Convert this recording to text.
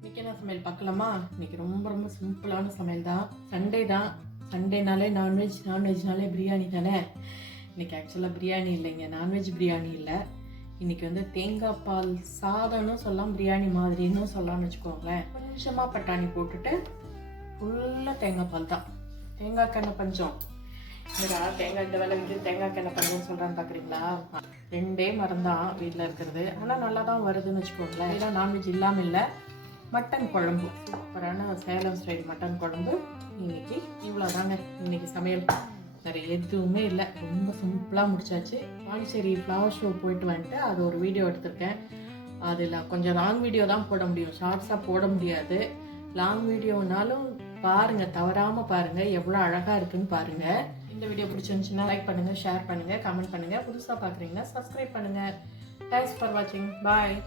இன்னைக்கு என்ன சமையல் பார்க்கலாமா? இன்னைக்கு ரொம்ப ரொம்ப சிம்பிளான சமையல் தான். சண்டே தான். சண்டேனாலே நான்வெஜ்னாலே பிரியாணி தானே. இன்னைக்கு ஆக்சுவலாக பிரியாணி இல்லைங்க, நான்வெஜ் பிரியாணி இல்லை. இன்னைக்கு வந்து தேங்காய் பால் சாதம்னு சொல்லலாம், பிரியாணி மாதிரின்னு சொல்லலாம்னு வச்சுக்கோங்களேன். கொஞ்சமாக பட்டாணி போட்டுட்டு ஃபுல்லாக தேங்காய் பால் தான். தேங்காய் கெண்ணெய் பஞ்சம். தேங்காய் இந்த வேலை வந்து தேங்காய் கெண்ணெய் பஞ்சம்னு சொல்கிறான்னு பார்க்குறீங்களா? 2 மரம் தான் வீட்டில் இருக்கிறது. ஆனால் நல்லா தான் வருதுன்னு வச்சுக்கோங்களேன். ஏன்னா நான்வெஜ் இல்லாமல் இல்லை. மட்டன் குழம்பு, சூப்பரான சேலம் ஸ்டைல் மட்டன் குழம்பு. இன்னைக்கு இவ்வளோதாங்க இன்னைக்கு சமையல். வேறு எதுவுமே இல்லை, ரொம்ப சிம்பிளாக முடிச்சாச்சு. பாண்டிச்சேரி ஃப்ளவர் ஷோ போயிட்டு வந்துட்டு அது ஒரு வீடியோ எடுத்திருக்கேன். அதில் கொஞ்சம் லாங் வீடியோ தான் போட முடியும், ஷார்ட்ஸாக போட முடியாது. லாங் வீடியோனாலும் பாருங்கள், தவறாமல் பாருங்கள், எவ்வளோ அழகாக இருக்குன்னு பாருங்கள். இந்த வீடியோ பிடிச்சிருந்துச்சுன்னா லைக் பண்ணுங்கள், ஷேர் பண்ணுங்கள், கமெண்ட் பண்ணுங்கள். புதுசாக பார்க்குறீங்கன்னா சப்ஸ்கிரைப் பண்ணுங்கள். தேங்க்ஸ் ஃபார் வாட்சிங். பாய்.